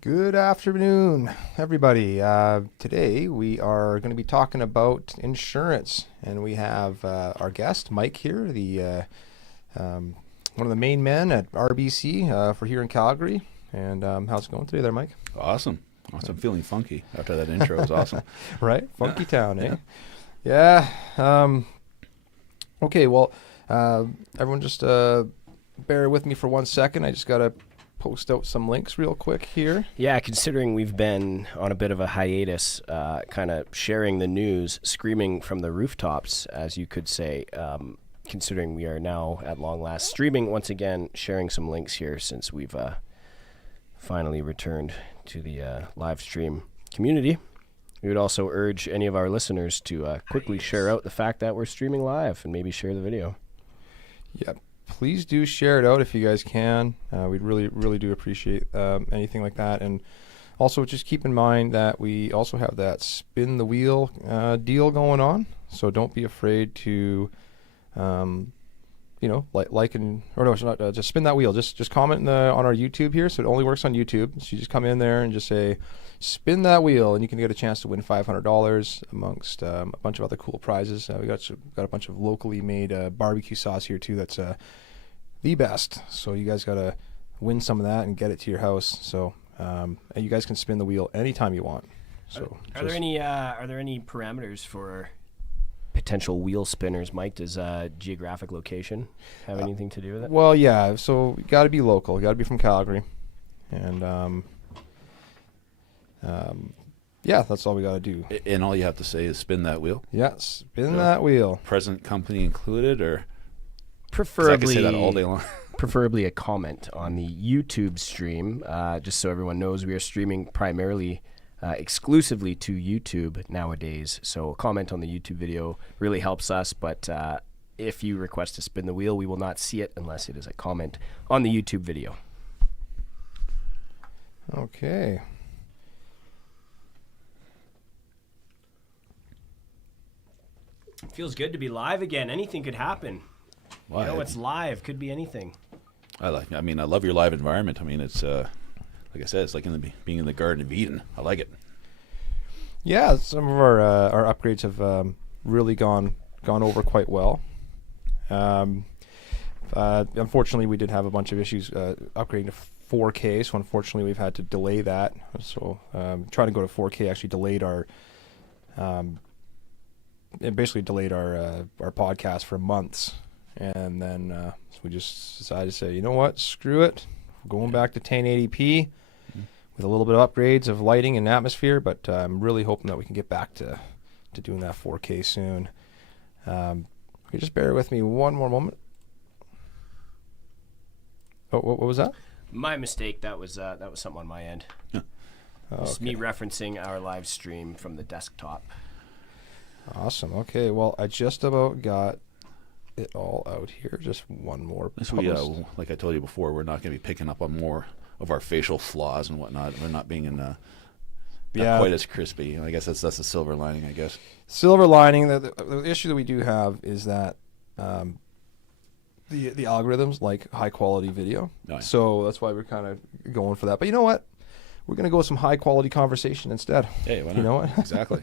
Good afternoon, everybody. Today we are going to be talking about insurance, and we have our guest Mike here, the one of the main men at RBC for here in Calgary. And how's it going today, there, Mike? Awesome. I'm feeling funky after that intro. It was awesome. Right, funky town, eh? Yeah. Okay. Well, everyone, just bear with me for 1 second. I just gotta post out some links real quick here. Yeah, considering we've been on a bit of a hiatus, kind of sharing the news, screaming from the rooftops, as you could say, considering we are now at long last streaming once again, sharing some links here since we've finally returned to the live stream community. We would also urge any of our listeners to quickly share out the fact that we're streaming live and maybe share the video. Yep. Please do share it out if you guys can. We'd really do appreciate anything like that. And also just keep in mind that we also have that spin the wheel deal going on. So don't be afraid to, like and, or no, it's not, just spin that wheel. Just comment on our YouTube here. So it only works on YouTube. So you just come in there and just say, spin that wheel, and you can get a chance to win $500 amongst a bunch of other cool prizes. We got a bunch of locally made barbecue sauce here too. That's the best. So you guys got to win some of that and get it to your house. So and you guys can spin the wheel anytime you want. So are there any parameters for potential wheel spinners, Mike? Does geographic location have anything to do with it? Well, yeah. So you got to be local. You got to be from Calgary, and yeah, that's all we got to do. And all you have to say is spin that wheel? Yeah, spin that wheel. Present company included, or? Preferably, I can say that all day long. Preferably a comment on the YouTube stream, just so everyone knows we are streaming primarily exclusively to YouTube nowadays. So a comment on the YouTube video really helps us, but if you request to spin the wheel, we will not see it unless it is a comment on the YouTube video. Okay. It feels good to be live again. Anything could happen. Why? You know, it's live. Could be anything. I love your live environment. I mean, it's like I said, it's like being in the Garden of Eden. I like it. Yeah, some of our upgrades have really gone over quite well. Unfortunately, we did have a bunch of issues upgrading to 4K, so unfortunately we've had to delay that. So trying to go to 4K actually delayed our it basically delayed our podcast for months. And then so we just decided to say, you know what, screw it. We're going back to 1080p with a little bit of upgrades of lighting and atmosphere, but I'm really hoping that we can get back to doing that 4K soon. Okay, just bear with me one more moment. Oh, what was that? My mistake. That was something on my end. It's me referencing our live stream from the desktop. Awesome. Okay, well, I just about got it all out here. Just one more. Like I told you before, we're not going to be picking up on more of our facial flaws and whatnot. We're not being not quite as crispy. I guess that's the silver lining, I guess. Silver lining. The issue that we do have is that the algorithms like high quality video. Oh, yeah. So that's why we're kind of going for that. But you know what? We're going to go with some high quality conversation instead. Hey, why not? You know what? Exactly.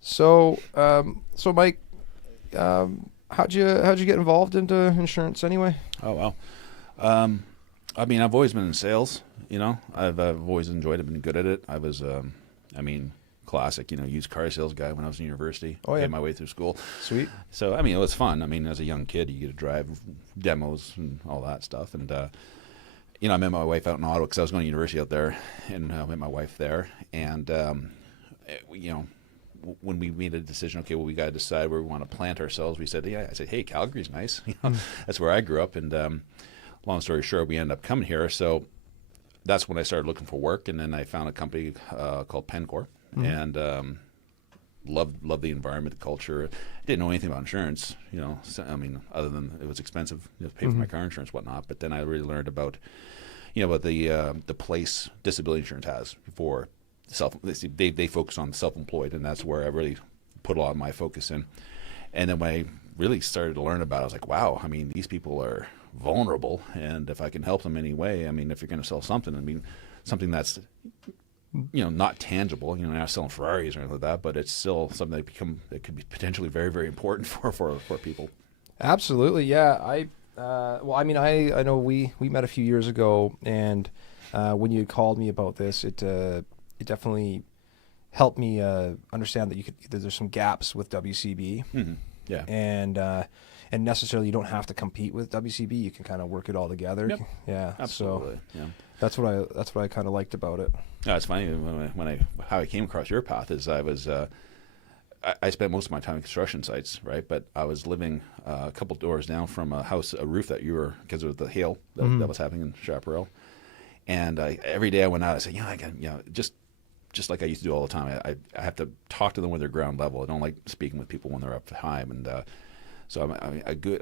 So Mike, how'd you get involved into insurance anyway? Oh, wow. I mean, I've always been in sales, you know. I've always enjoyed it, been good at it. I was, classic, used car sales guy when I was in university. Oh, yeah. Made my way through school. Sweet. So, I mean, it was fun. I mean, as a young kid, you get to drive demos and all that stuff. And, I met my wife out in Ottawa because I was going to university out there, and I met my wife there. And, when we made a decision, okay, well, we got to decide where we want to plant ourselves. I said, hey, Calgary's nice. That's where I grew up. And long story short, we ended up coming here. So that's when I started looking for work. And then I found a company called Pencor, and loved the environment, the culture. Didn't know anything about insurance, other than it was expensive to pay for my car insurance, whatnot. But then I really learned about, what the place disability insurance has for they focus on self-employed, and that's where I really put a lot of my focus in. And then when I really started to learn about it, I was like, wow, I mean, these people are vulnerable, and if I can help them any way, I mean, if you're going to sell something, I mean, something that's not tangible. You're not selling Ferraris or anything like that, but it's still something that could be potentially very, very important for people. Absolutely, yeah. Well, I mean, I know we met a few years ago, and when you called me about this, it definitely helped me understand that there's some gaps with WCB. Mm-hmm. Yeah. And necessarily you don't have to compete with WCB. You can kind of work it all together. Yep. Yeah. Absolutely. So yeah. that's what I kind of liked about it. No, it's funny how I came across your path is I spent most of my time in construction sites, right? But I was living a couple doors down from a roof that because of the hail that was happening in Chaparral. And every day I went out, I said, I got, just like I used to do all the time. I have to talk to them when they're ground level. I don't like speaking with people when they're up high. And so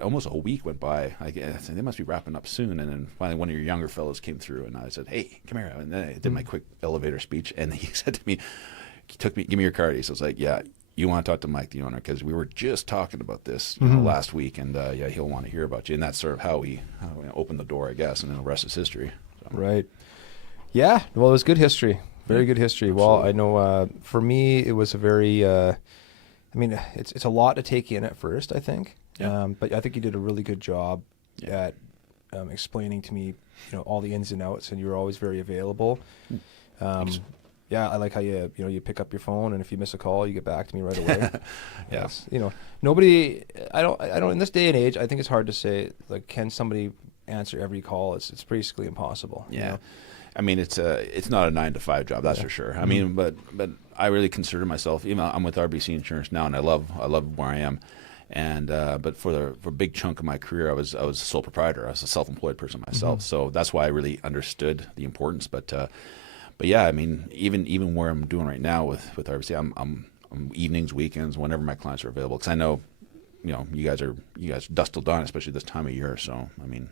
almost a week went by. I said, they must be wrapping up soon. And then finally one of your younger fellows came through, and I said, hey, come here. And then I did my quick elevator speech, and he said to me, give me your card. So I was like, yeah, you want to talk to Mike, the owner, because we were just talking about this last week, and he'll want to hear about you. And that's sort of how we opened the door, I guess, and then the rest is history. So. Right. Yeah. Well, it was good history. Very good history. Absolutely. Well, I know for me it was a very, it's a lot to take in at first, I think. Yeah. But I think you did a really good job at explaining to me, all the ins and outs, and you were always very available. Yeah, I like how you pick up your phone, and if you miss a call, you get back to me right away. Yes. Nobody. I don't. In this day and age, I think it's hard to say like, can somebody answer every call? It's basically impossible. Yeah. I mean, it's not a 9-to-5 job, that's for sure. I mean, but I really consider myself, I'm with RBC Insurance now, and I love where I am. And but for a big chunk of my career, I was a sole proprietor. I was a self-employed person myself, so that's why I really understood the importance. But yeah, I mean, even where I'm doing right now with RBC, I'm evenings, weekends, whenever my clients are available, because I know, you guys dusk till dawn, especially this time of year. So I mean,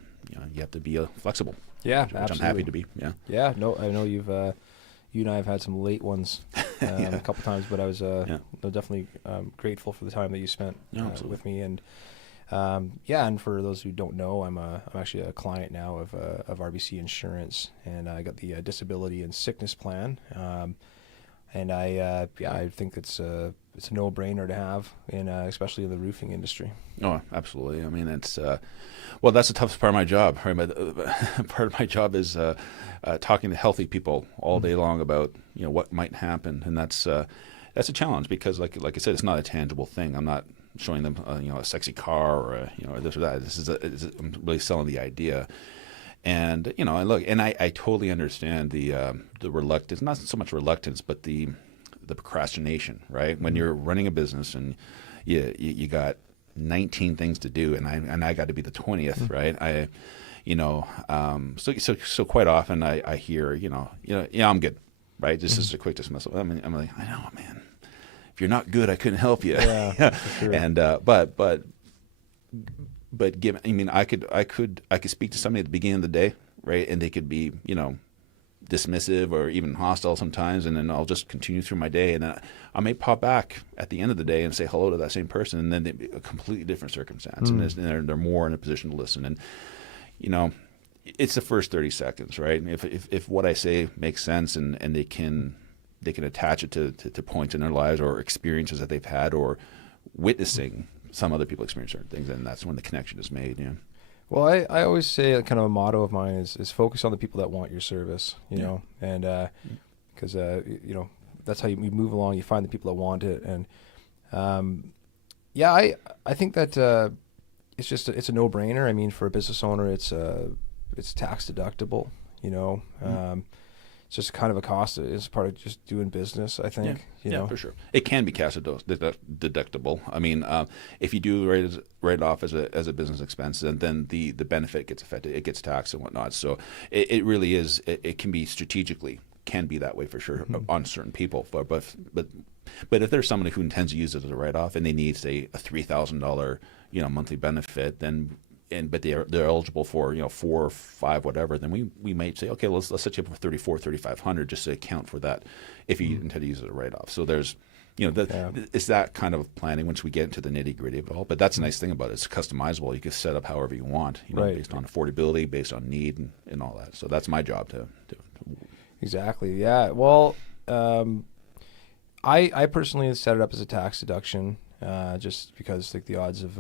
you have to be flexible. Yeah, which absolutely. I'm happy to be. Yeah. Yeah. No, I know you and I have had some late ones a couple times, but I was definitely grateful for the time that you spent with me. And and for those who don't know, I'm actually a client now of RBC Insurance, and I got the disability and sickness plan. And I think it's a no-brainer to have, especially in the roofing industry. Oh, absolutely. I mean, it's that's the toughest part of my job. Right? Part of my job is talking to healthy people all day long about what might happen, and that's a challenge because, like I said, it's not a tangible thing. I'm not showing them a sexy car or this or that. I'm really selling the idea. And I totally understand the reluctance, not so much reluctance, but the procrastination, right? When you're running a business and you got 19 things to do, and I got to be the 20th, right? So quite often I hear, I'm good, right? This is a quick dismissal. I'm like, I know, man. If you're not good, I couldn't help you. Yeah, for sure. And but given, I could speak to somebody at the beginning of the day, right, and they could be, dismissive or even hostile sometimes, and then I'll just continue through my day, and then I may pop back at the end of the day and say hello to that same person, and then they be a completely different circumstance, and they're more in a position to listen, and it's the first 30 seconds, right? If what I say makes sense and they can attach it to points in their lives or experiences that they've had or witnessing some other people experience certain things, and that's when the connection is made. Yeah. Well, I always say kind of a motto of mine is focus on the people that want your service, and because that's how you move along. You find the people that want it, and I think that it's a no-brainer. I mean, for a business owner, it's tax deductible. It's just kind of a cost. It's part of just doing business, I think. Yeah, for sure. It can be cash deductible. I mean, if you do write it off as a business expense, then the benefit gets affected. It gets taxed and whatnot. So it really is. It can be strategically can be that way for sure on certain people. But if there's somebody who intends to use it as a write-off and they need, say, a $3,000 monthly benefit, but they're eligible for 4 or 5 whatever, then we might say, okay, let's set you up for $3,500 just to account for that if you intend to use it as a write-off. So there's it's that kind of planning once we get into the nitty gritty of it all. But that's a nice thing about it. It's customizable. You can set up however you want, based on affordability, based on need, and all that. So that's my job to Exactly. Yeah. Well, I personally set it up as a tax deduction, just because like the odds of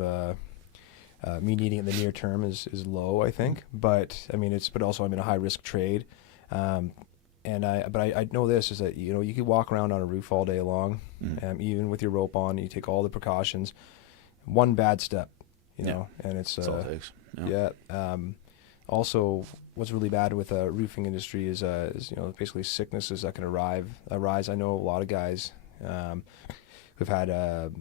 me needing it in the near term is low, I think. But I mean, but also I'm in a high risk trade. But I know this is that you can walk around on a roof all day long, even with your rope on. You take all the precautions. One bad step, and it's that's all it takes. Also, what's really bad with the roofing industry is basically sicknesses that can arise. I know a lot of guys who've had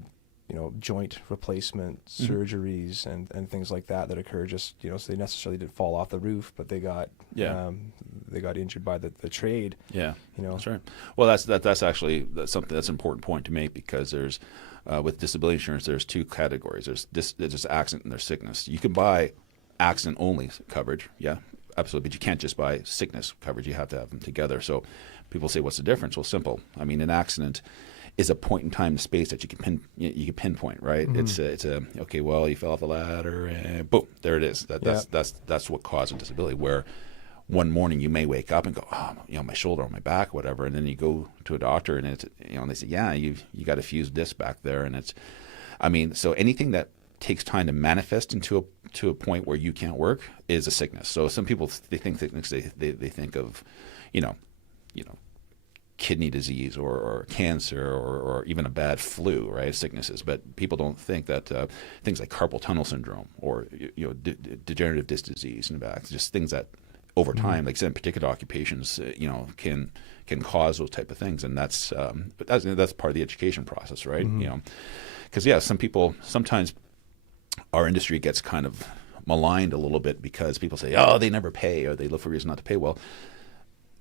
joint replacement surgeries and things like that occur just so they necessarily didn't fall off the roof, but they got injured by the trade. That's right. Well, that's actually something that's an important point to make, because there's with disability insurance there's two categories. There's accident and there's sickness. You can buy accident only coverage, absolutely, but you can't just buy sickness coverage. You have to have them together. So people say, what's the difference? Well, simple. I mean, an accident is a point in time and space that you can pinpoint, right? It's okay. Well, you fell off the ladder, and boom, there it is. That's what caused a disability. Where one morning you may wake up and go, my shoulder or my back, whatever, and then you go to a doctor and and they say, you got a fused disc back there, and so anything that takes time to manifest to a point where you can't work is a sickness. So some people they think sickness, they think of, kidney disease or cancer or even a bad flu, right? Sicknesses, but people don't think that things like carpal tunnel syndrome or degenerative disc disease in the back, just things that over time, like I said, in particular occupations, can cause those type of things, and that's part of the education process, right? Because some people sometimes our industry gets kind of maligned a little bit because people say, they never pay, or they look for a reason not to pay. Well,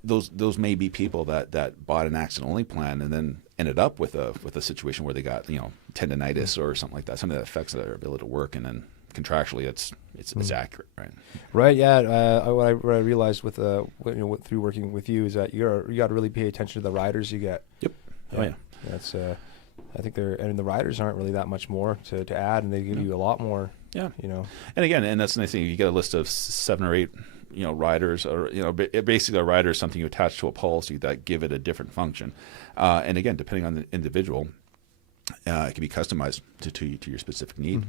those may be people that bought an accident-only plan and then ended up with a situation where they got tendonitis or something like that, something that affects their ability to work, and then contractually it's accurate, right? Right. Yeah. What I realized with through working with you is that you got to really pay attention to the riders you get. Yep. That's I think the riders aren't really that much more to add, and they give you a lot more. Yeah. And again, and that's the nice thing. You get a list of 7 or 8 riders, or basically a rider is something you attach to a policy that give it a different function. And again, depending on the individual, it can be customized to your specific need.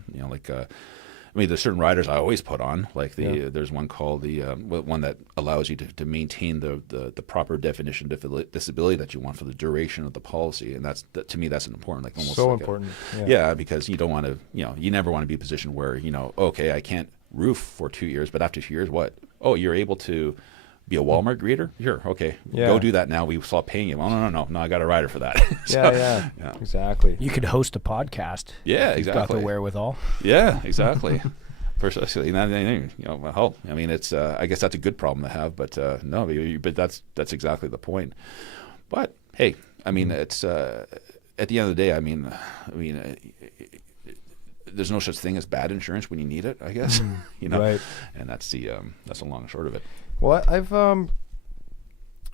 There's certain riders I always put on, like there's one called the one that allows you to maintain the proper definition of disability that you want for the duration of the policy, and to me that's an important, like almost so like important. Because you don't want to, you never want to be in a position where okay, I can't roof for 2 years, but after 2 years, what? Oh, you're able to be a Walmart greeter? Sure, okay, go do that now. We stop paying you. Well, no, I got a rider for that. Exactly. You could host a podcast. Yeah, if you've exactly. got the wherewithal. Yeah, exactly. Precisely. It's I guess that's a good problem to have, but no, but that's exactly the point. But hey, it's at the end of the day, there's no such thing as bad insurance when you need it, I guess. Right. And that's the long and short of it. Well,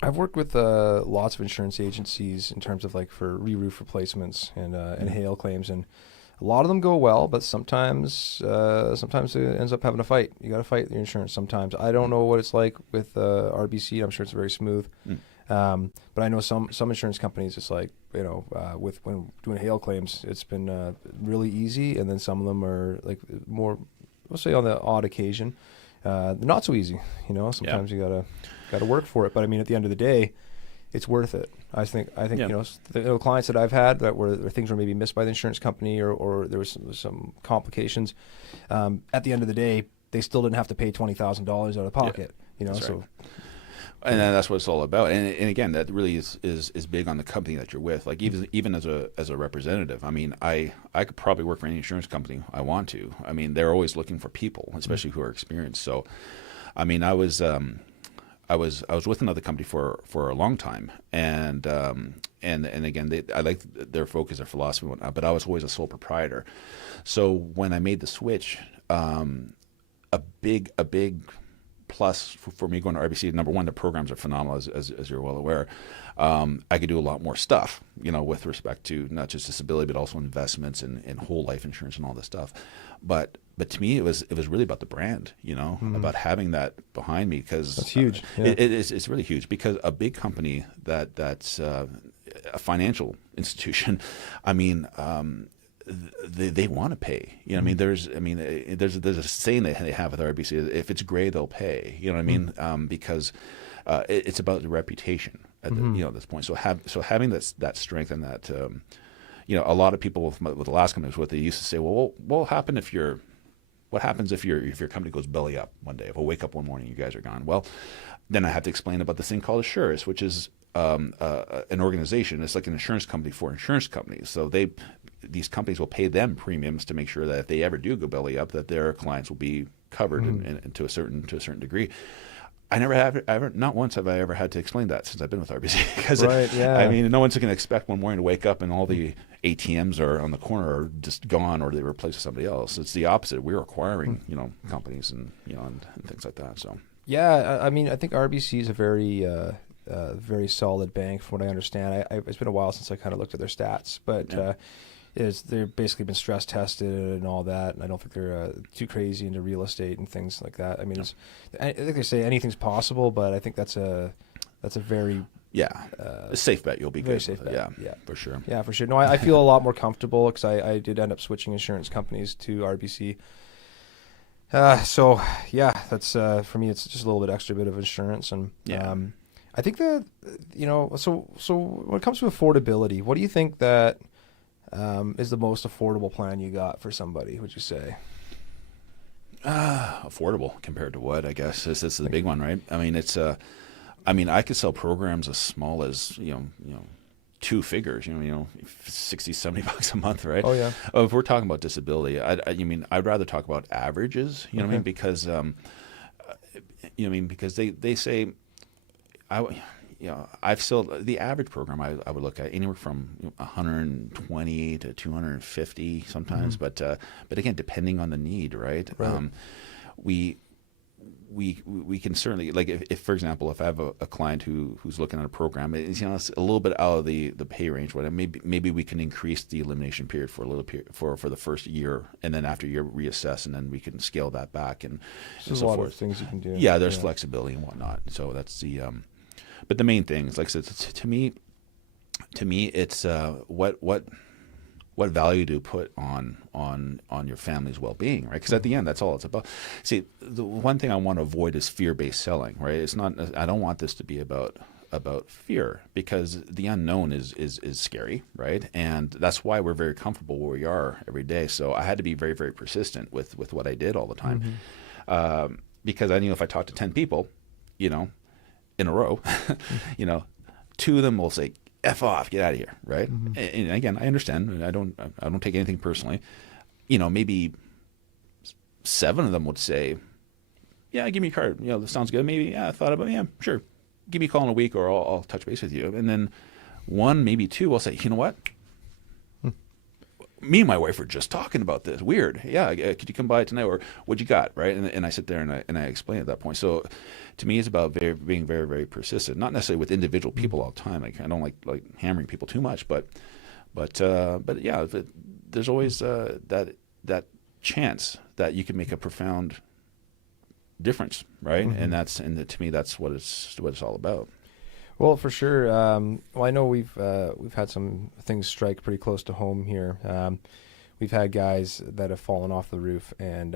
I've worked with lots of insurance agencies in terms of like for re-roof replacements and hail claims, and a lot of them go well, but sometimes it ends up having a fight. You got to fight the insurance sometimes. I don't know what it's like with RBC. I'm sure it's very smooth. But I know some insurance companies, it's like, with when doing hail claims, it's been really easy, and then some of them are like more, we'll say on the odd occasion, not so easy. Sometimes you gotta work for it. But at the end of the day, it's worth it. I think the clients that I've had that where things were maybe missed by the insurance company or there was some complications. At the end of the day, they still didn't have to pay $20,000 out of pocket. That's so. Right. And that's what it's all about. And again, that really is big on the company that you're with. Like even as a representative, I could probably work for any insurance company I want to. They're always looking for people, especially who are experienced. So, I was with another company for a long time, and again, I like their focus, their philosophy, and whatnot, but I was always a sole proprietor. So when I made the switch, a big plus for me going to RBC, number one, the programs are phenomenal, as you're well aware. I could do a lot more stuff, with respect to not just disability, but also investments and whole life insurance and all this stuff. But to me, it was really about the brand, about having that behind me, because that's huge. It's really huge, because a big company that's a financial institution, I mean, they want to pay. I mean, there's a saying they have with RBC: if it's gray, they'll pay. You know what I mean? Because it's about the reputation at this point. So having that strength and that, a lot of people with the last companies, what they used to say, well, what happens if your company goes belly up one day? If I wake up one morning, you guys are gone. Well, then I have to explain about this thing called Assurance, which is an organization. It's like an insurance company for insurance companies. So these companies will pay them premiums to make sure that if they ever do go belly up, that their clients will be covered and to a certain degree. Not once have I ever had to explain that since I've been with RBC, because I mean, no one's going to expect one morning to wake up and all the ATMs are on the corner are just gone, or they replaced with somebody else. It's the opposite. We're acquiring, companies and and things like that. So I mean, I think RBC is a very solid bank, from what I understand. It's been a while since I kind of looked at their stats, but they've basically been stress tested and all that, and I don't think they're too crazy into real estate and things like that. I mean, I think they say anything's possible, but I think that's a very a safe bet. You'll be very good. Safe bet. Yeah, for sure. Yeah, for sure. No, I feel a lot more comfortable because I did end up switching insurance companies to RBC. So that's for me. It's just a little bit extra bit of insurance, and I think that So when it comes to affordability, what do you think that is the most affordable plan you got for somebody, would you say? Affordable compared to what? I guess this is the big one, right? I mean, it's I could sell programs as small as two figures, 60, 70 bucks a month, right? Oh yeah. If we're talking about disability, I'd rather talk about averages, what I mean, because because they say I've still, the average program I would look at anywhere from 120 to 250 sometimes, but again, depending on the need, right? We can certainly, like, if for example, if I have a client who's looking at a program, it's a little bit out of the pay range, but maybe we can increase the elimination period for a little period for the first year, and then after a year reassess, and then we can scale that back and so forth. Of things you can do. Yeah, there's flexibility and whatnot. So that's the but the main thing is, like I said, to me, it's what value do you put on your family's well-being, right? Because at the end, that's all it's about. See, the one thing I want to avoid is fear-based selling, right? It's not. I don't want this to be about fear, because the unknown is scary, right? And that's why we're very comfortable where we are every day. So I had to be very, very persistent with what I did all the time, because I knew if I talked to 10 people, in a row, two of them will say, F off, get out of here, right? And again, I understand, and I don't take anything personally. Maybe 7 of them would say, yeah, give me a card. This sounds good. Maybe, I thought about it. Yeah, sure. Give me a call in a week, or I'll touch base with you. And then 1, maybe 2 will say, you know what? Me and my wife were just talking about this. Weird. Yeah, could you come by tonight, or what you got, right? And I sit there and I explain at that point. So to me, it's about being very, very persistent. Not necessarily with individual people all the time. Like, I don't like hammering people too much, but yeah, there's always that chance that you can make a profound difference, right? And to me, that's what it's all about. Well, for sure. Well, I know we've had some things strike pretty close to home here. We've had guys that have fallen off the roof and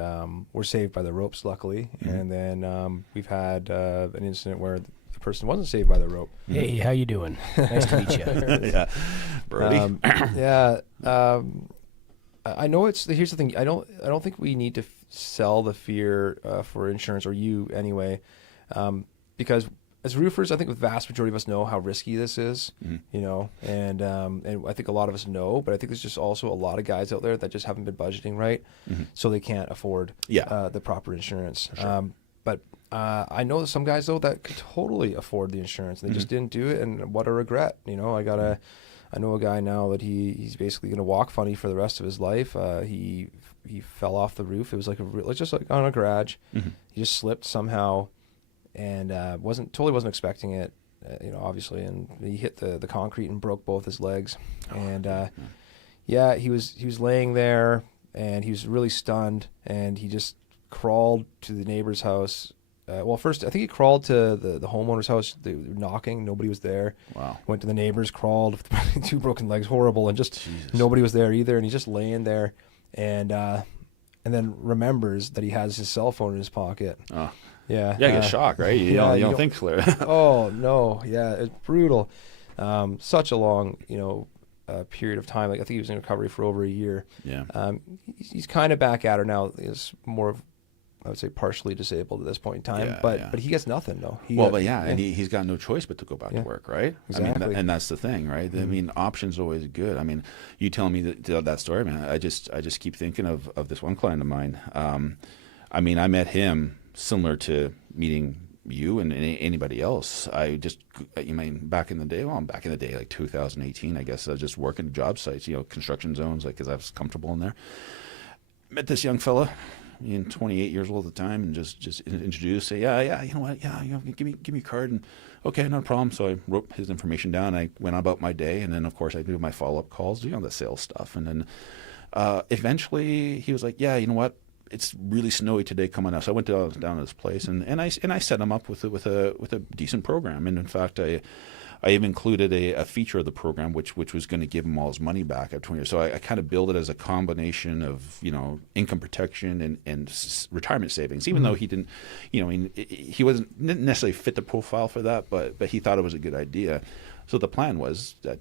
were saved by the ropes, luckily. And then we've had an incident where the person wasn't saved by the rope. Hey, how you doing? Nice to meet you. Yeah, Brody. I know here's the thing. I don't think we need to sell the fear for insurance, or you anyway, because as roofers, I think the vast majority of us know how risky this is, and I think a lot of us know, but I think there's just also a lot of guys out there that just haven't been budgeting right, so they can't afford the proper insurance. Sure. But I know some guys, though, that could totally afford the insurance, and they just didn't do it, and what a regret. I know a guy now that he's basically going to walk funny for the rest of his life. He fell off the roof. It was just like on a garage. He just slipped somehow. wasn't expecting it, obviously, and he hit the concrete and broke both his legs, he was laying there and he was really stunned, and he just crawled to the neighbor's house. First, I think he crawled to the homeowner's house. They were knocking. Nobody was there. Wow. Went to the neighbor's, crawled with 2 broken legs, horrible, and just nobody was there either. And he's just laying there, and then remembers that he has his cell phone in his pocket. Oh. Yeah. Yeah, I get shocked, right? You don't think clear. Oh, no. Yeah, it's brutal. Such a long, period of time. Like, I think he was in recovery for over a year. Yeah. He's kind of back at her now. He's more of, I would say, partially disabled at this point in time, but he gets nothing though. And he's got no choice but to go back to work, right? Exactly. I mean, and that's the thing, right? I mean, options always good. I mean, you telling me that story, man. I just keep thinking of this one client of mine. I mean, I met him similar to meeting you and anybody else. Back in the day, like 2018, I guess, I was just working job sites, construction zones, like, because I was comfortable in there. Met this young fella, 28 years old at the time, and just introduced, say, you know what, give me your card, and okay, no problem. So I wrote his information down. I went about my day, and then of course I do my follow-up calls, the sales stuff, and then eventually he was like, yeah, you know what, it's really snowy today, come on out. So I went down to this place, and I set him up with a decent program, and in fact I even included a feature of the program which was going to give him all his money back at 20 years. So I kind of built it as a combination of income protection and retirement savings. Even though he didn't, he didn't necessarily fit the profile for that, but he thought it was a good idea. So the plan was that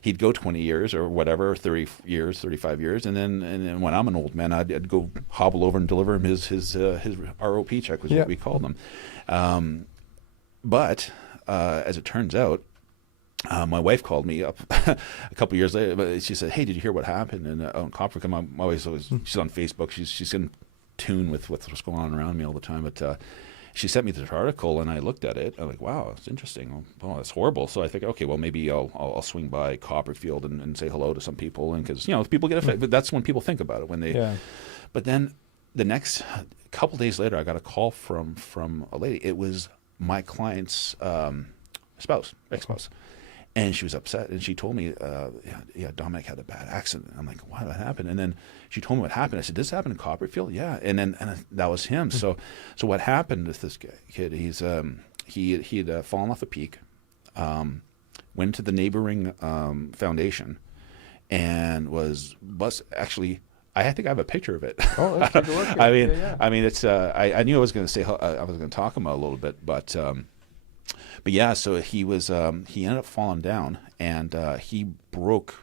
he'd go 20 years or whatever, 30 years, 35 years, and then when I'm an old man, I'd go hobble over and deliver him his ROP check, was what we called them. But as it turns out, my wife called me up a couple of years later. But she said, "Hey, did you hear what happened?" And on Copper, my wife's she's on Facebook. She's in tune with what's going on around me all the time. But she sent me this article, and I looked at it. I'm like, "Wow, it's interesting. Oh, that's horrible." So I think, okay, well, maybe I'll swing by Copperfield and say hello to some people, and because if people get affected, but that's when people think about it when they. Yeah. But then the next couple days later, I got a call from a lady. It was my client's ex-spouse, and she was upset, and she told me, Dominic had a bad accident. I'm like, what happened? And then she told me what happened. I said, this happened in Copperfield? Yeah. And that was him. So what happened with this kid, he had fallen off a peak, went to the neighboring foundation, and was actually, I think I have a picture of it. Oh, let's take a look. I mean, it's. I knew I was going to say I was going to talk about it a little bit, but yeah. So he was. He ended up falling down, and he broke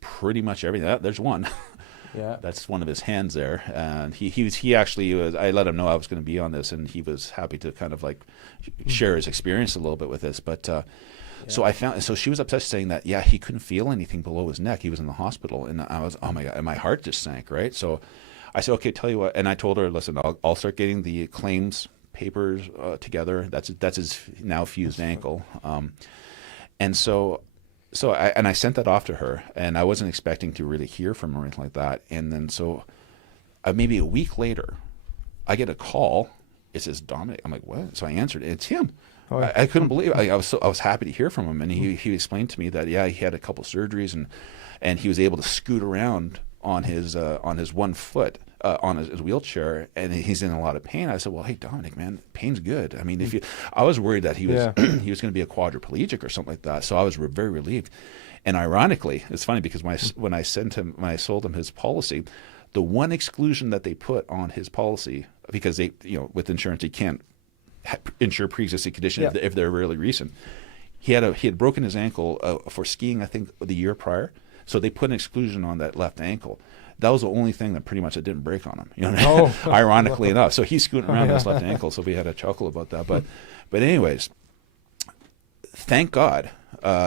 pretty much everything. There's one. Yeah. That's one of his hands there, and he actually was. I let him know I was going to be on this, and he was happy to kind of like share his experience a little bit with this, but. Yeah. So she was upset, saying that, he couldn't feel anything below his neck. He was in the hospital, and I was, oh my God, and my heart just sank, right? So I said, okay, tell you what, and I told her, listen, I'll start getting the claims papers together. That's his now fused ankle, and so I sent that off to her, and I wasn't expecting to really hear from her or anything like that. And then so maybe a week later, I get a call. It says Dominic. I'm like, what? So I answered it. It's him. I couldn't believe it. I was happy to hear from him, and he explained to me that he had a couple surgeries, and he was able to scoot around on his 1 foot on his wheelchair, and he's in a lot of pain. I said, well, hey Dominic, man, pain's good. I mean, I was worried that he was he was going to be a quadriplegic or something like that, so I was very relieved. And ironically, it's funny because when I sold him his policy, the one exclusion that they put on his policy, because they with insurance you can't insure pre-existing condition if they're really recent. He had broken his ankle for skiing, I think, the year prior. So they put an exclusion on that left ankle. That was the only thing that pretty much it didn't break on him. Ironically enough. So he's scooting around his left ankle. So we had a chuckle about that. But anyways, thank God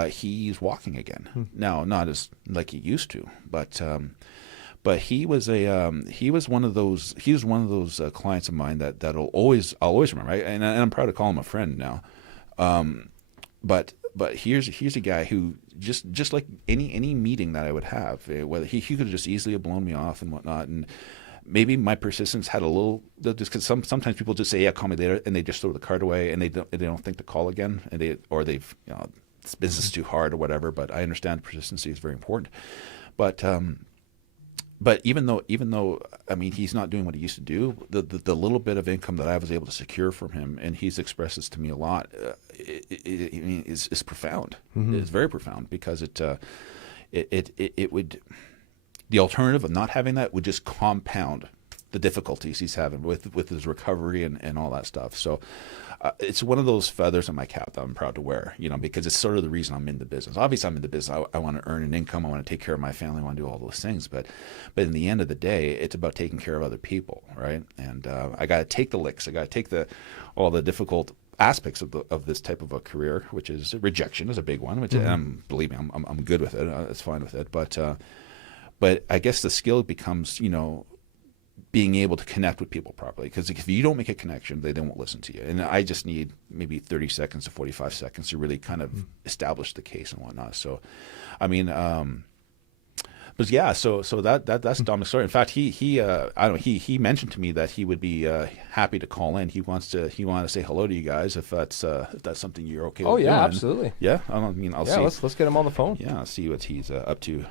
he's walking again. Now, not as like he used to, but he was one of those clients of mine that I'll always remember, right? And I'm proud to call him a friend now. But here's a guy who just like any meeting that I would have, whether he could have just easily have blown me off and whatnot, and maybe my persistence had a little, just because sometimes people just say, yeah, call me later, and they just throw the card away, and they don't think to call again, and they've this business is too hard or whatever. But I understand persistency is very important. But even though I mean he's not doing what he used to do, the little bit of income that I was able to secure from him, and he's expressed this to me a lot, is profound. It's very profound, because it would, the alternative of not having that would just compound the difficulties he's having with his recovery and all that stuff. So it's one of those feathers in my cap that I'm proud to wear, because it's sort of the reason I'm in the business. Obviously, I'm in the business. I want to earn an income. I want to take care of my family. I want to do all those things. But in the end of the day, it's about taking care of other people, right? And I got to take the licks. I got to take all the difficult aspects of this type of a career, which is rejection is a big one. Which believe me, I'm good with it. It's fine with it. But I guess the skill becomes, being able to connect with people properly. Because if you don't make a connection, they won't listen to you. And I just need maybe 30 seconds to 45 seconds to really kind of establish the case and whatnot. So, I mean, but yeah, so that's Dominic's story. In fact, he mentioned to me that he would be happy to call in. He wanted to say hello to you guys if that's something you're okay with. Oh yeah, doing. Absolutely. Yeah, I'll see. Let's get him on the phone. Yeah, I'll see what he's up to.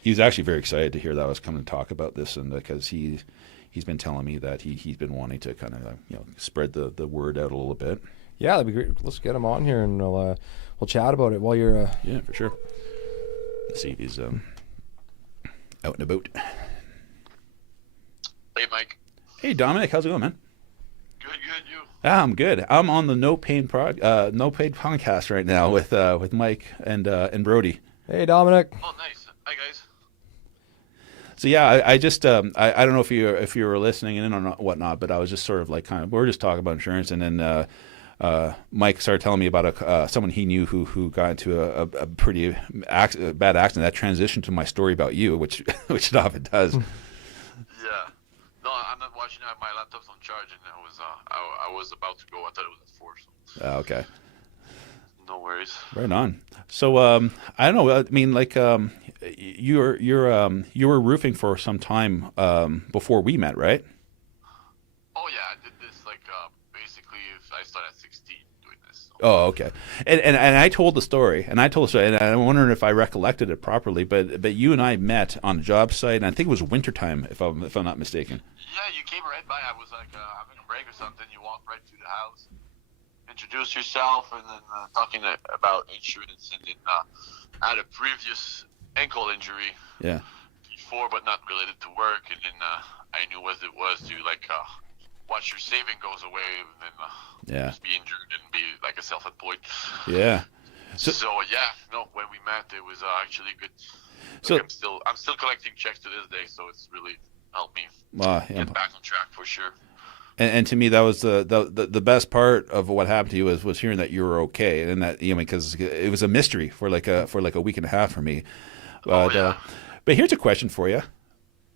He was actually very excited to hear that I was coming to talk about this, and because he's been telling me that he's been wanting to kind of spread the word out a little bit. Yeah, that'd be great. Let's get him on here, and we'll chat about it while you're. Yeah, for sure. Let's see if he's out and about. Hey, Mike. Hey, Dominic. How's it going, man? Good. You? I'm good. I'm on the No Paid podcast right now with Mike and Brody. Hey, Dominic. Oh, nice. Hi, guys. So yeah, I just I don't know if you were listening in or whatnot, but I was just sort of like we were just talking about insurance, and then Mike started telling me about someone he knew who got into a pretty bad accident that transitioned to my story about you, which it often does. Yeah. No, I'm not watching. My laptop's on charge, and I was about to go. I thought it was at 4. So. Okay. No worries. Right on. So I don't know. I mean, like you were roofing for some time before we met, right? Oh yeah, I did this basically. I started at 16 doing this. So. Oh, okay. And I told the story, and I'm wondering if I recollected it properly. But you and I met on a job site, and I think it was wintertime, if I'm not mistaken. Yeah, you came right by. I was having a break or something. You walked right to the house. Introduce yourself, and then talking about insurance, and then I had a previous ankle injury before, but not related to work, and then I knew what it was to watch your saving goes away, and then just be injured and be like a self-employed. Yeah. When we met, it was actually good. So I'm still collecting checks to this day, so it's really helped me get back on track for sure. And to me, that was the best part of what happened to you was hearing that you were okay, and that because it was a mystery for like a week and a half for me. But here's a question for you: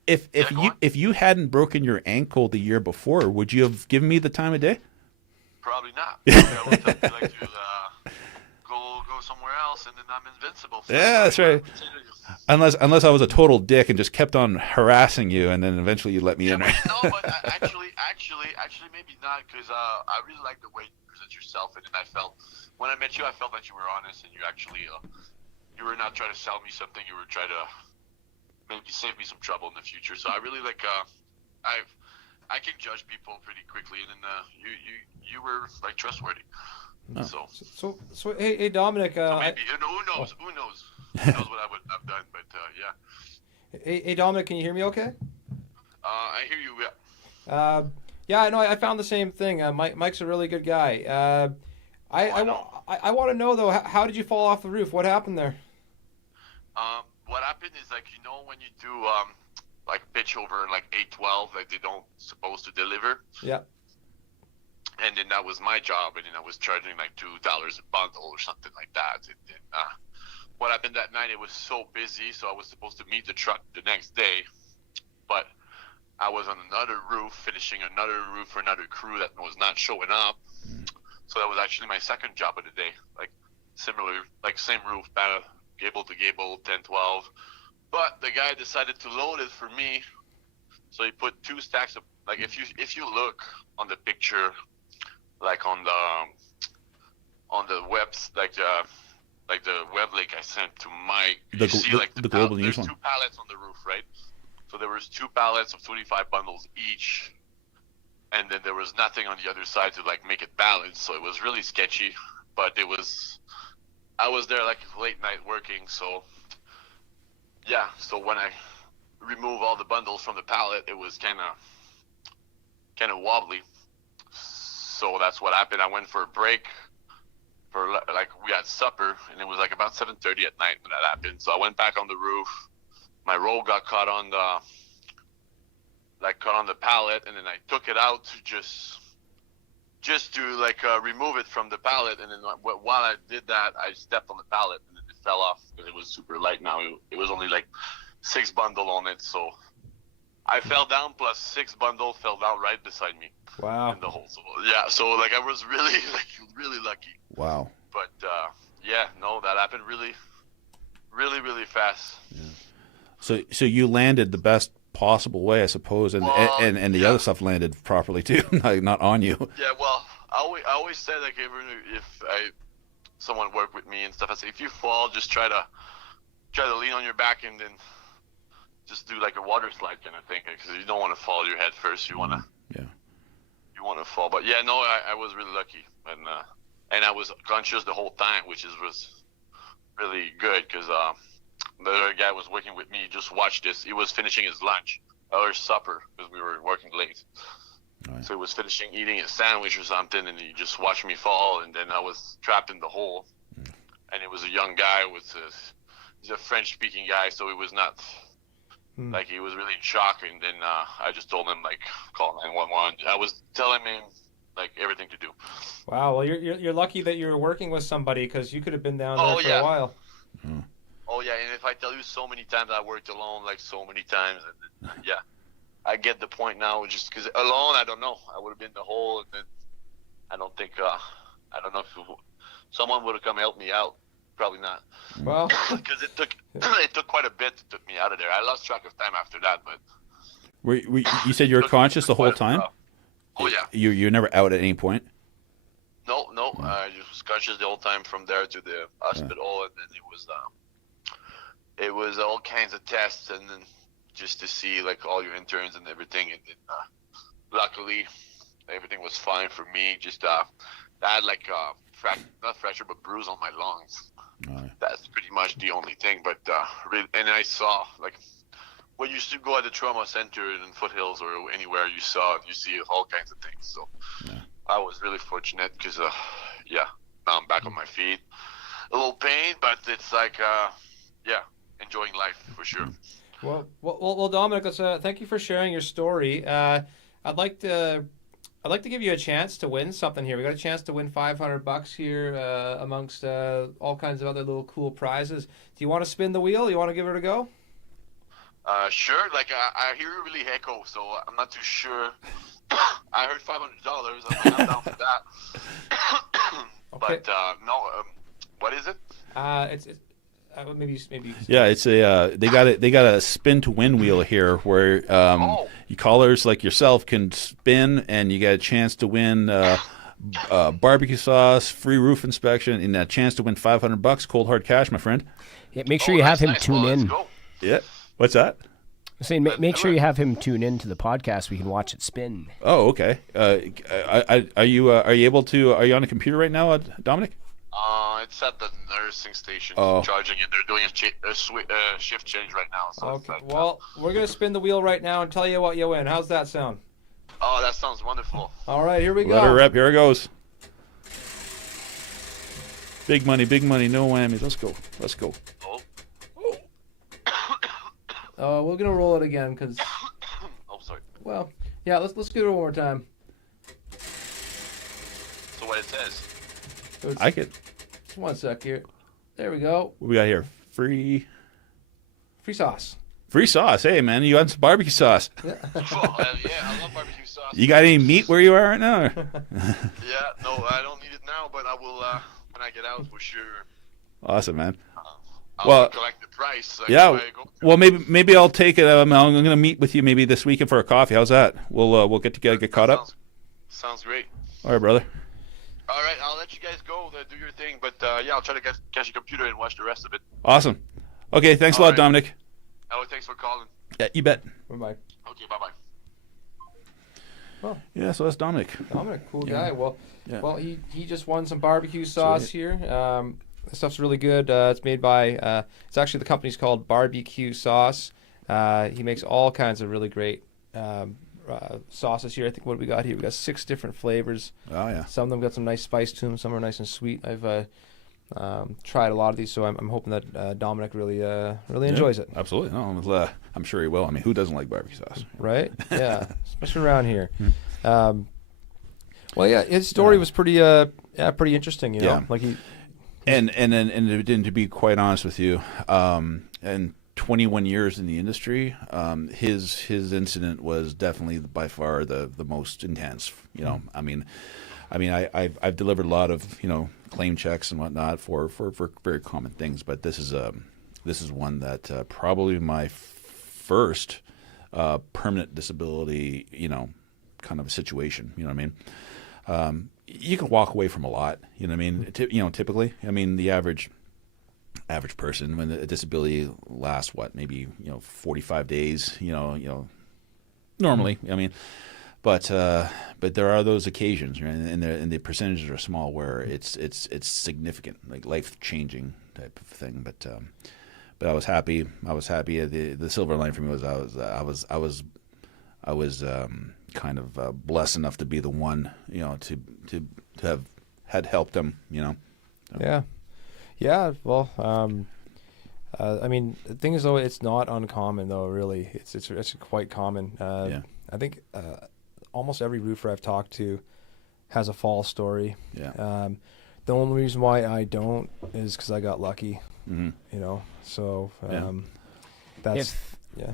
if you hadn't broken your ankle the year before, would you have given me the time of day? Probably not. I would tell you to go somewhere else, and then I'm invincible. Yeah, that's right. Unless I was a total dick and just kept on harassing you, and then eventually you let me in. No, but actually, maybe not, because I really like the way you present yourself, and then when I met you, I felt that you were honest, and you actually, you were not trying to sell me something. You were trying to maybe save me some trouble in the future. So I really I can judge people pretty quickly, and then you were trustworthy. Oh. So hey Dominic. Maybe who knows? Who knows what I would have done? But yeah. Hey Dominic, can you hear me? Okay. I hear you. Yeah. Yeah, no, I found the same thing. Mike's a really good guy. I want to know though, how did you fall off the roof? What happened there? What happened is when you do pitch over 812, they don't supposed to deliver. Yeah. And then that was my job, and then I was charging $2 a bundle or something like that. And then, what happened that night? It was so busy, so I was supposed to meet the truck the next day, but I was on another roof, finishing another roof for another crew that was not showing up. So that was actually my second job of the day, similar, same roof, gable to gable, 10-12. But the guy decided to load it for me So he put 2 stacks of, like, if you look on the picture, like on the webs, like the web link I sent to Mike, you see like the global there's news one. 2 pallets on the roof, right? So there was 2 pallets of 25 bundles each, and then there was nothing on the other side to like make it balanced. So it was really sketchy, but I was there like late night working, so yeah. So when I remove all the bundles from the pallet, it was kind of wobbly. So that's what happened. I went for a break for like we had supper, and it was like about 7:30 at night when that happened. So I went back on the roof. My roll got caught on the pallet, and then I took it out to just to like remove it from the pallet. And then while I did that, I stepped on the pallet, and then it fell off because it was super light. Now it was only like 6 bundle on it, so I fell down plus 6 bundle fell down right beside me. Wow. In the hole. So, yeah, so like I was really really lucky. Wow. But yeah, no, that happened really fast. Yeah. So you landed the best possible way, I suppose, and the yeah. other stuff landed properly too, not on you. Yeah, well, I always say like if someone worked with me and stuff, I say if you fall, just try to lean on your back and then just do like a water slide kind of thing, because you don't want to fall your head first. You want to fall. But yeah, no, I was really lucky, and I was conscious the whole time, which was really good, because the other guy was working with me. Just watched this. He was finishing his lunch or supper because we were working late. Right. So he was finishing eating his sandwich or something, and he just watched me fall, and then I was trapped in the hole. And it was a young guy he's a French-speaking guy, so he was not like, he was really in shock. And then I just told him like, call 911. I was telling him like everything to do. Wow. Well, you're lucky that you were working with somebody, because you could have been down there for a while. Oh yeah, and if I tell you so many times I worked alone, like so many times, and yeah, I get the point now. Just because alone, I don't know, I would have been in the hole, and then I don't think, I don't know if someone would have come help me out. Probably not. Well, because it took quite a bit to took me out of there. I lost track of time after that, but. You said you were conscious the whole time? Oh yeah. You're never out at any point? No. I just was conscious the whole time from there to the hospital, and then it was all kinds of tests, and then just to see like all your interns and everything, and then luckily everything was fine for me. Just I had like not fracture but bruise on my lungs. Right. That's pretty much the only thing. But and I saw like when you used to go at the trauma center in Foothills or anywhere, you see all kinds of things. So I was really fortunate because now I'm back on my feet. A little pain, but it's like enjoying life for sure. Well, Dominic, let's thank you for sharing your story. I'd like to give you a chance to win something here. We got a chance to win $500 here amongst all kinds of other little cool prizes. Do you want to spin the wheel? You want to give it a go? Sure. Like I hear you really echo, so I'm not too sure. I heard $500. I'm not down for that. Okay. But no. What is it? It's maybe. Yeah, it's a they got a spin to win wheel here where you callers like yourself can spin, and you get a chance to win barbecue sauce, free roof inspection, and a chance to win $500 cold hard cash, my friend. Yeah, make sure you have him tune in. Yeah. What's that? I'm saying make sure you have him tune in to the podcast. We can watch it spin. Oh, okay. Are you on a computer right now, Dominic? It's at the nursing station charging it. They're doing a shift change right now. So okay. Well, we're going to spin the wheel right now and tell you what you win. How's that sound? Oh, that sounds wonderful. All right, here we go. Let her rep. Here it goes. Big money, no whammies. Let's go. We're going to roll it again because... Oh, sorry. Well, yeah, let's do it one more time. So what it says? I could... Just one sec here. There we go. What we got here? Free sauce. Free sauce. Hey, man, you got some barbecue sauce. Yeah. Oh, yeah, I love barbecue sauce. You got any meat where you are right now? Yeah, no, I don't need it now, but I will when I get out for sure. Awesome, man. Well, collect the price. Like, yeah. where I go to. Well, maybe I'll take it. I'm going to meet with you maybe this weekend for a coffee. How's that? We'll get together, get caught up. Sounds great. All right, brother. All right, I'll let you guys go. Do your thing, but yeah, I'll try to catch your computer and watch the rest of it. Awesome. Okay, thanks a lot, Dominic. Oh, thanks for calling. Yeah, you bet. Bye-bye. Okay, bye-bye. Well, Yeah, so that's Dominic. Dominic, cool guy. Well, Yeah. well, he just won some barbecue sauce here. The stuff's really good. It's made by, it's actually, the company's called Barbecue Sauce. He makes all kinds of really great sauces here. I think what we got here, we got 6 different flavors. Oh, yeah. Some of them got some nice spice to them. Some are nice and sweet. I've tried a lot of these, so I'm hoping that Dominic really enjoys it. Absolutely. No, I'm sure he will. I mean, who doesn't like barbecue sauce? Right? Yeah, especially around here. Well, yeah, his story was pretty interesting. You know, Yeah. like he. And to be quite honest with you, and 21 years in the industry, his incident was definitely by far the most intense. You know, I mean, I've delivered a lot of claim checks and whatnot for very common things, but this is one that probably my first permanent disability kind of a situation. You know what I mean? You can walk away from a lot. You know what I mean? Typically, I mean the average person when a disability lasts maybe 45 days. Normally, I mean. But there are those occasions, right? and the percentages are small where it's significant, like life changing type of thing. But I was happy. The silver line for me was I was kind of blessed enough to be the one to have had helped him. So. Yeah. Well, I mean, the thing is though, it's not uncommon though. Really, it's quite common. I think. Almost every roofer I've talked to has a fall story. Yeah. The only reason why I don't is because I got lucky. Mm-hmm. So Yeah. that's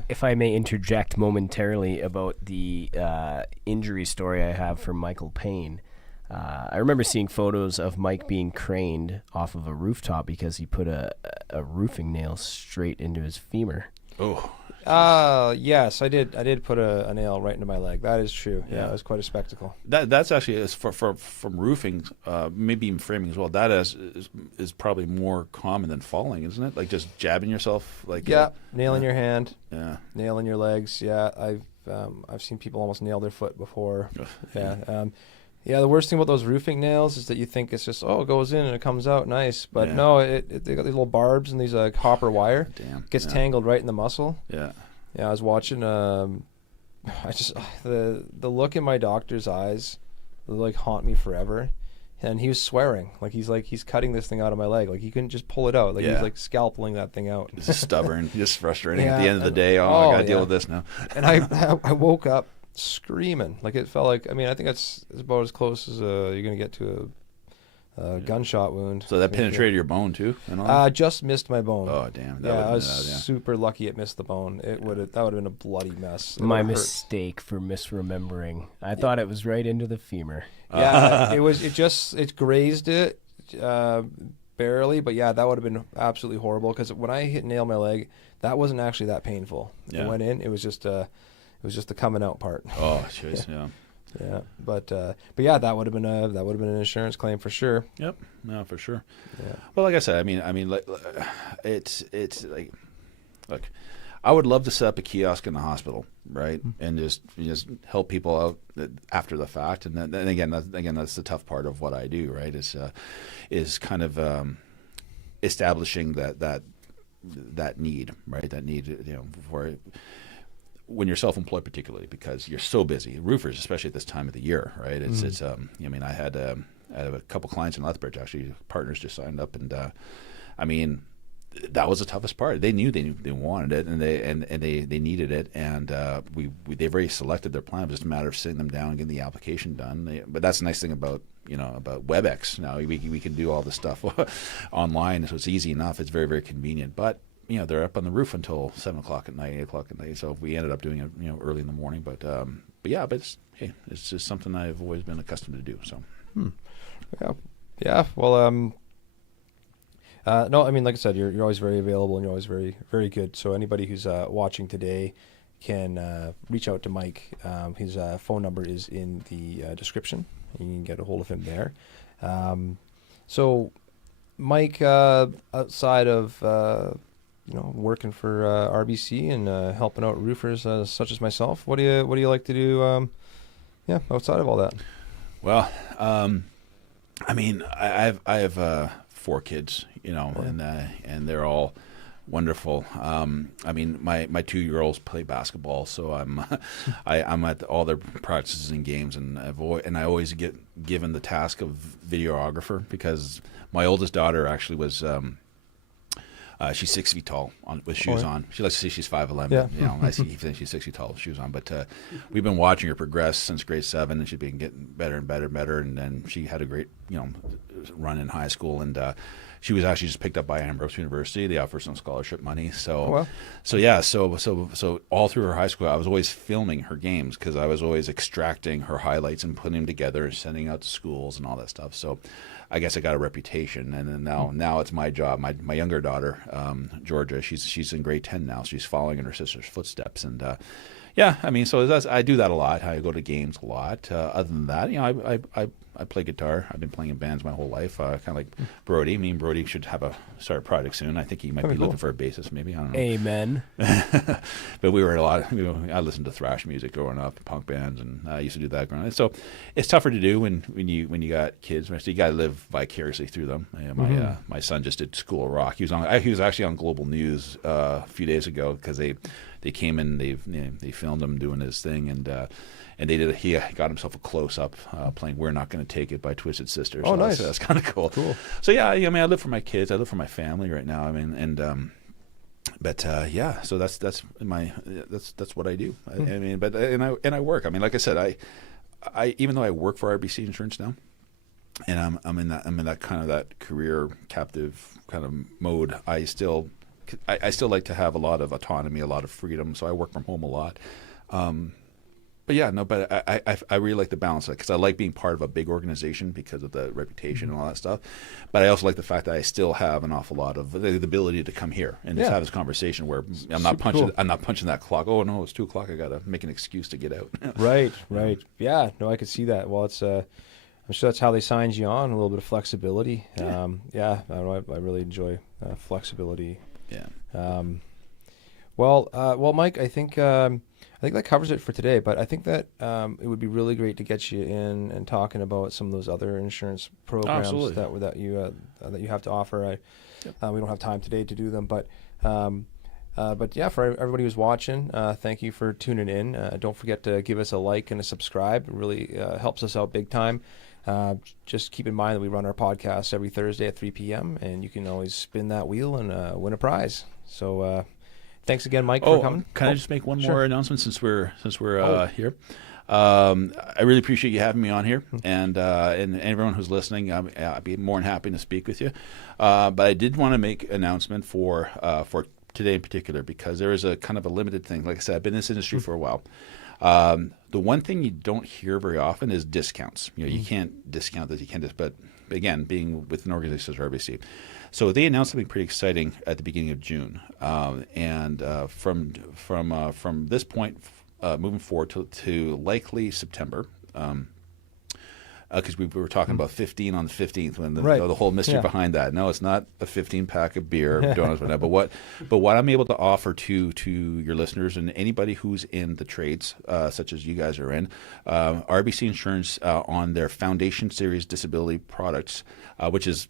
If I may interject momentarily about the injury story I have from Michael Payne. I remember seeing photos of Mike being craned off of a rooftop because he put a roofing nail straight into his femur. Oh. Yes, I did put a nail right into my leg. That is true. Yeah, it was quite a spectacle. That's actually from roofing, maybe even framing as well. That is probably more common than falling, isn't it? Like just jabbing yourself, like nail in your hand, nail in your legs. Yeah, I've seen people almost nail their foot before. Yeah, the worst thing about those roofing nails is that you think it's just it goes in and it comes out nice, but no, they got these little barbs and these copper wire. Damn, gets tangled right in the muscle. Yeah. I was watching. I just the look in my doctor's eyes, like haunt me forever, and he was swearing he's cutting this thing out of my leg, like he couldn't just pull it out, like he's like scalpeling that thing out. It's just stubborn, just frustrating. At the end of the day, I gotta deal with this now. And I woke up screaming, like it felt like, I mean, I think that's about as close as you're gonna get to a gunshot wound. So that penetrated your bone too? Just missed my bone. Oh damn! I was super lucky it missed the bone. That would have been a bloody mess. My mistake for misremembering. I thought it was right into the femur. Yeah, it grazed it barely, but yeah, that would have been absolutely horrible because when I nailed my leg, that wasn't actually that painful. It went in. It was just the coming out part. Oh, jeez, yeah. Yeah, but yeah, that would have been an insurance claim for sure. Yep, no, for sure. Yeah. Well, like I said, I mean, like, it's like, look, I would love to set up a kiosk in the hospital, right, and just help people out after the fact, and then again, that's the tough part of what I do, right? Is kind of establishing that need, right? That need, for. When you're self-employed, particularly because you're so busy, roofers, especially at this time of the year, right? It's I mean, I had a couple clients in Lethbridge, actually, partners just signed up, and I mean, that was the toughest part. They knew they wanted it, and they needed it, and they've already selected their plan. It was just a matter of sitting them down and getting the application done. But that's the nice thing about about WebEx. Now we can do all this stuff online, so it's easy enough. It's very, very convenient, but. They're up on the roof until 7 o'clock at night, 8 o'clock at night. So we ended up doing it, early in the morning. But it's just something I've always been accustomed to do. So. Yeah. Well, No, I mean, like I said, you're always very available and you're always very, very good. So anybody who's watching today can reach out to Mike. His phone number is in the description. You can get a hold of him there. So, Mike, outside of working for RBC and helping out roofers such as myself, what do you like to do? Outside of all that. Well, I mean, I have 4 kids, and they're all wonderful. I mean, my 2-year-olds play basketball, so I'm at all their practices and games, and I always get given the task of videographer because my oldest daughter actually was. She's 6 feet tall with shoes on. She likes to say she's 5'11". Yeah. I see she's 6 feet tall with shoes on. But we've been watching her progress since grade 7, and she's been getting better and better and better. And then she had a great run in high school, and she was actually just picked up by Ambrose University. They offer some scholarship money. So all through her high school, I was always filming her games because I was always extracting her highlights and putting them together and sending out to schools and all that stuff. So I guess I got a reputation, and then now it's my job. My younger daughter, Georgia, she's in grade 10 now. So she's following in her sister's footsteps, and I mean, so I do that a lot. I go to games a lot. Other than that, I play guitar. I've been playing in bands my whole life, kind of like Brody. Me and Brody should start a project soon. I think he might be looking for a bassist, maybe. I don't know. Amen. But we were a lot. I listened to thrash music growing up, punk bands, and I used to do that growing up. So it's tougher to do when you got kids. So you got to live vicariously through them. My son just did School of Rock. He was actually on Global News a few days ago because they came in. They filmed him doing his thing, and he got himself a close-up playing "We're Not Gonna Take It" by Twisted Sister. Oh, so nice. That's kind of cool. So I mean, I live for my kids. I live for my family right now. I mean, so that's what I do. I mean, and I work. I mean, like I said, I even though I work for RBC Insurance now, and I'm in that kind of that career captive kind of mode. I still like to have a lot of autonomy, a lot of freedom. So I work from home a lot. But I really like the balance of it because I like being part of a big organization because of the reputation and all that stuff. But I also like the fact that I still have an awful lot of the ability to come here and just have this conversation where I'm not punching that clock. Oh no, it's 2:00. I gotta make an excuse to get out. Right. Yeah, no, I could see that. Well, it's I'm sure that's how they signed you on, a little bit of flexibility. I really enjoy flexibility. Yeah. Well, Mike, I think that covers it for today. But I think that it would be really great to get you in and talking about some of those other insurance programs that you have to offer. We don't have time today to do them, but for everybody who's watching, thank you for tuning in. Don't forget to give us a like and a subscribe. It really helps us out big time. Just keep in mind that we run our podcast every Thursday at 3 p.m. and you can always spin that wheel and win a prize. So thanks again, Mike, for coming. Can I just make one more announcement since we're here? I really appreciate you having me on here, and everyone who's listening. I'd be more than happy to speak with you. But I did want to make an announcement for today in particular because there is a kind of a limited thing. Like I said, I've been in this industry for a while. The one thing you don't hear very often is discounts. You can't discount this. You can't but again, being with an organization such as RBC. So they announced something pretty exciting at the beginning of June, and from this point moving forward to likely September, because we were talking about 15 on the 15th when the whole mystery behind that. No, it's not a 15-pack of beer, donuts, whatever. But what I'm able to offer to your listeners and anybody who's in the trades, such as you guys are in, RBC Insurance on their Foundation Series disability products, which is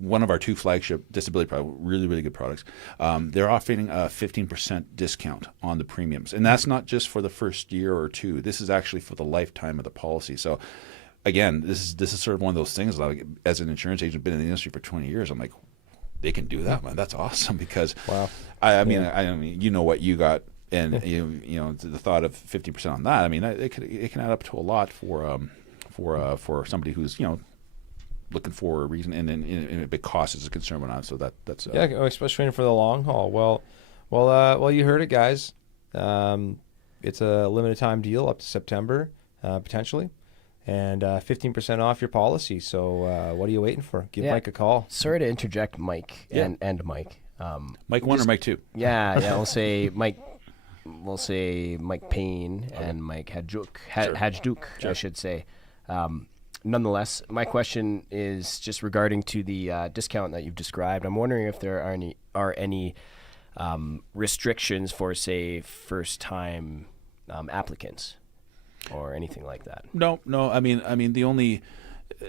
one of our 2 flagship disability products, really, really good products. They're offering a 15% discount on the premiums. And that's not just for the first year or 2. This is actually for the lifetime of the policy. So again, this is sort of one of those things, like, as an insurance agent, been in the industry for 20 years, I'm like, they can do that, man. That's awesome because I mean, you know what you got. And the thought of 15% on that, I mean, it can add up to a lot for somebody who's, looking for a reason, and a big cost is a concern when I'm. So that's especially for the long haul. Well, you heard it, guys. It's a limited time deal up to September, potentially, and 15% off your policy. So what are you waiting for? Give Yeah. Mike a call. Sorry to interject, Mike Yeah. and Mike. Mike 1 or Mike 2? Yeah, we'll say Mike. We'll say Mike Payne and Mike Hajduk. Hajduk, I should say. Nonetheless, my question is just regarding to the discount that you've described. I'm wondering if there are any restrictions for, say, first-time applicants or anything like that. No. I mean, the only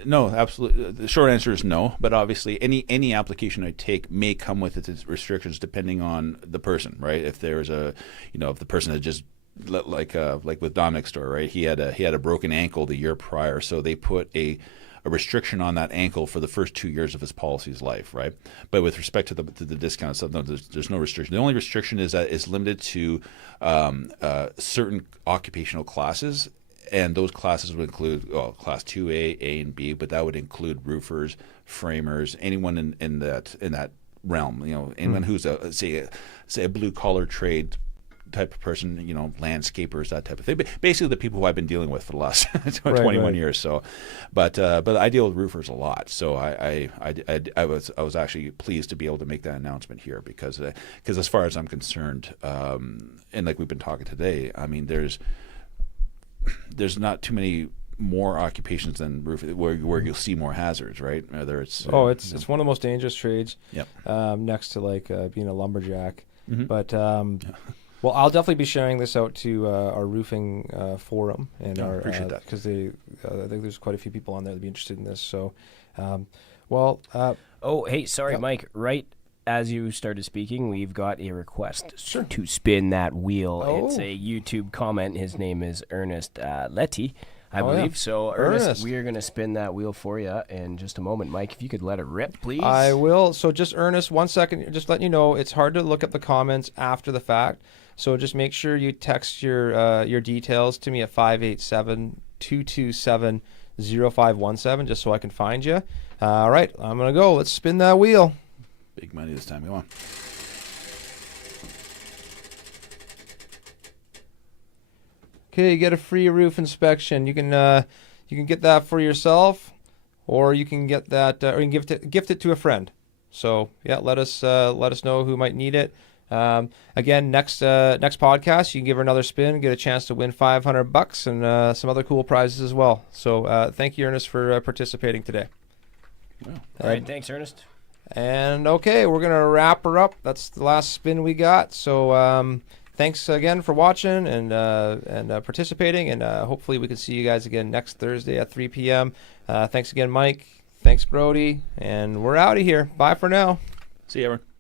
no, absolutely. The short answer is no. But obviously, any application I take may come with its restrictions depending on the person, right? If there's if the person had just like with Dominic's story, right? He had a broken ankle the year prior, so they put a restriction on that ankle for the first 2 years of his policy's life, right? But with respect to the discount stuff, no, there's no restriction. The only restriction is that it's limited to certain occupational classes, and those classes would include class 2A, A, and B, but that would include roofers, framers, anyone in that realm. Anyone who's say a blue collar trade type of person, landscapers, that type of thing. Basically, the people who I've been dealing with for the last 21 years. So, but I deal with roofers a lot. So I was actually pleased to be able to make that announcement here because as far as I'm concerned, and like we've been talking today, I mean, there's not too many more occupations than roofing where you'll see more hazards, right? Whether it's it's one of the most dangerous trades. Yep. Next to being a lumberjack, Mm-hmm. but. Well, I'll definitely be sharing this out to our roofing forum, and I appreciate that because I think there's quite a few people on there that'd be interested in this. So, hey, sorry, Yep. Mike. Right as you started speaking, we've got a request to spin that wheel. Oh. It's a YouTube comment. His name is Ernest Letty, I Oh, yeah. believe. So, Ernest, Ernest. we are going to spin that wheel for you in just a moment. Mike, if you could let it rip, please. I will. So, just Ernest, 1 second. Just letting you know, it's hard to look up the comments after the fact. So just make sure you text your details to me at 587-227-0517, just so I can find you. All right, I'm going to go. Let's spin that wheel. big money this time. Come on. Okay, you get a free roof inspection. You can get that for yourself, or you can get that, or you can gift it to a friend. So yeah, let us know who might need it. Again, next podcast, you can give her another spin, get a chance to win $500 and some other cool prizes as well. So thank you, Ernest, for participating today. Wow. All right, thanks, Ernest. And okay, we're gonna wrap her up. That's the last spin we got. So thanks again for watching and participating, and hopefully we can see you guys again next Thursday at 3 p.m. Thanks again, Mike. Thanks, Brody, and we're out of here. Bye for now. See you, everyone.